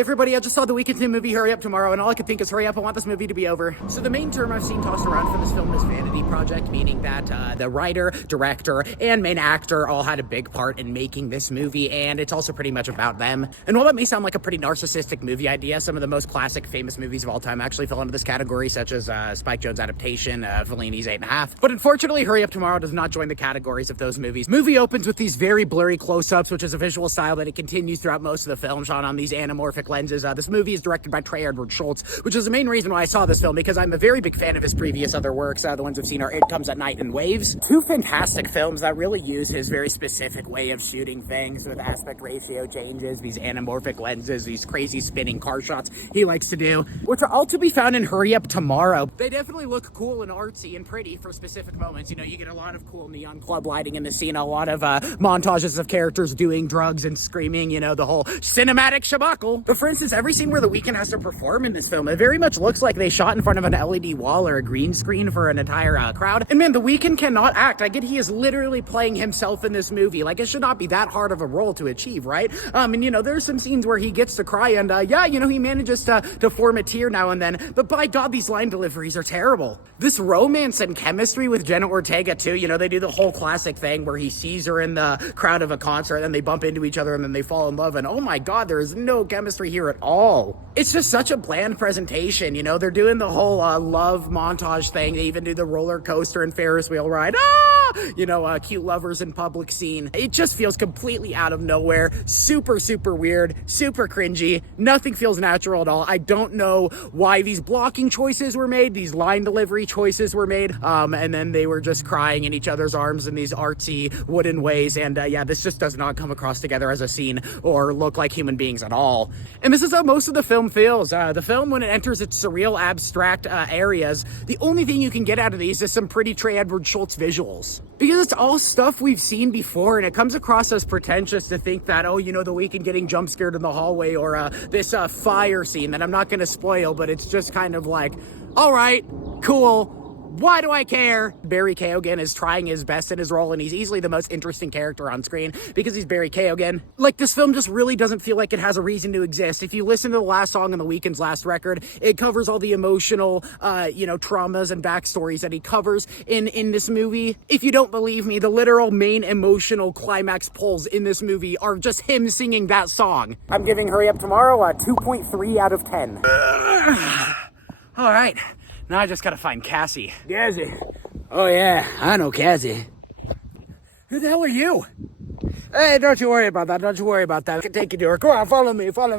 Hey everybody, I just saw the Weeknd new movie, Hurry Up Tomorrow, and all I could think is hurry up, I want this movie to be over. So the main term I've seen tossed around for this film is vanity project, meaning that the writer, director, and main actor all had a big part in making this movie, and it's also pretty much about them. And while that may sound like a pretty narcissistic movie idea, some of the most classic, famous movies of all time actually fell into this category, such as Spike Jonze adaptation, Fellini's 8.5. But unfortunately, Hurry Up Tomorrow does not join the categories of those movies. Movie opens with these very blurry close-ups, which is a visual style that it continues throughout most of the film, shot on these anamorphic lenses. This movie is directed by Trey Edward Shults, which is the main reason why I saw this film, because I'm a very big fan of his previous other works. The ones I've seen are It Comes at Night and Waves. Two fantastic films that really use his very specific way of shooting things with aspect ratio changes, these anamorphic lenses, these crazy spinning car shots he likes to do, which are all to be found in Hurry Up Tomorrow. They definitely look cool and artsy and pretty for specific moments. You know, you get a lot of cool neon club lighting in the scene, a lot of montages of characters doing drugs and screaming, you know, the whole cinematic shabacle. But for instance, every scene where The Weeknd has to perform in this film, it very much looks like they shot in front of an LED wall or a green screen for an entire crowd. And man, The Weeknd cannot act. I get he is literally playing himself in this movie. Like, it should not be that hard of a role to achieve, right? And you know, there's some scenes where he gets to cry, and yeah, you know, he manages to form a tear now and then, but by God, these line deliveries are terrible. This romance and chemistry with Jenna Ortega too, you know, they do the whole classic thing where he sees her in the crowd of a concert, and then they bump into each other, and then they fall in love, and oh my God, there is no chemistry here at all. It's just such a bland presentation, you know. They're doing the whole love montage thing. They even do the roller coaster and Ferris wheel ride. You know, cute lovers in public scene. It just feels completely out of nowhere. Super, super weird, super cringy. Nothing feels natural at all. I don't know why these blocking choices were made, these line delivery choices were made, and then they were just crying in each other's arms in these artsy wooden ways. And yeah, this just does not come across together as a scene or look like human beings at all. And this is how most of the film feels. The film, when it enters its surreal, abstract areas, the only thing you can get out of these is some pretty Trey Edward Shults visuals. Because it's all stuff we've seen before, and it comes across as pretentious to think that, oh, you know, The Weeknd getting jump scared in the hallway, or this fire scene that I'm not going to spoil, but it's just kind of like, all right, cool. Why do I care? Barry Keoghan is trying his best in his role, and he's easily the most interesting character on screen because he's Barry Keoghan. Like, this film just really doesn't feel like it has a reason to exist. If you listen to the last song on The Weeknd's last record, it covers all the emotional, you know, traumas and backstories that he covers in this movie. If you don't believe me, the literal main emotional climax pulls in this movie are just him singing that song. I'm giving Hurry Up Tomorrow a 2.3 out of 10. All right. Now I just gotta find Cassie. Cassie. Oh yeah, I know Cassie. Who the hell are you? Hey, don't you worry about that. Don't you worry about that. I can take you to her. Go on, follow me, follow me.